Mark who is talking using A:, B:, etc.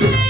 A: Thank mm -hmm. you.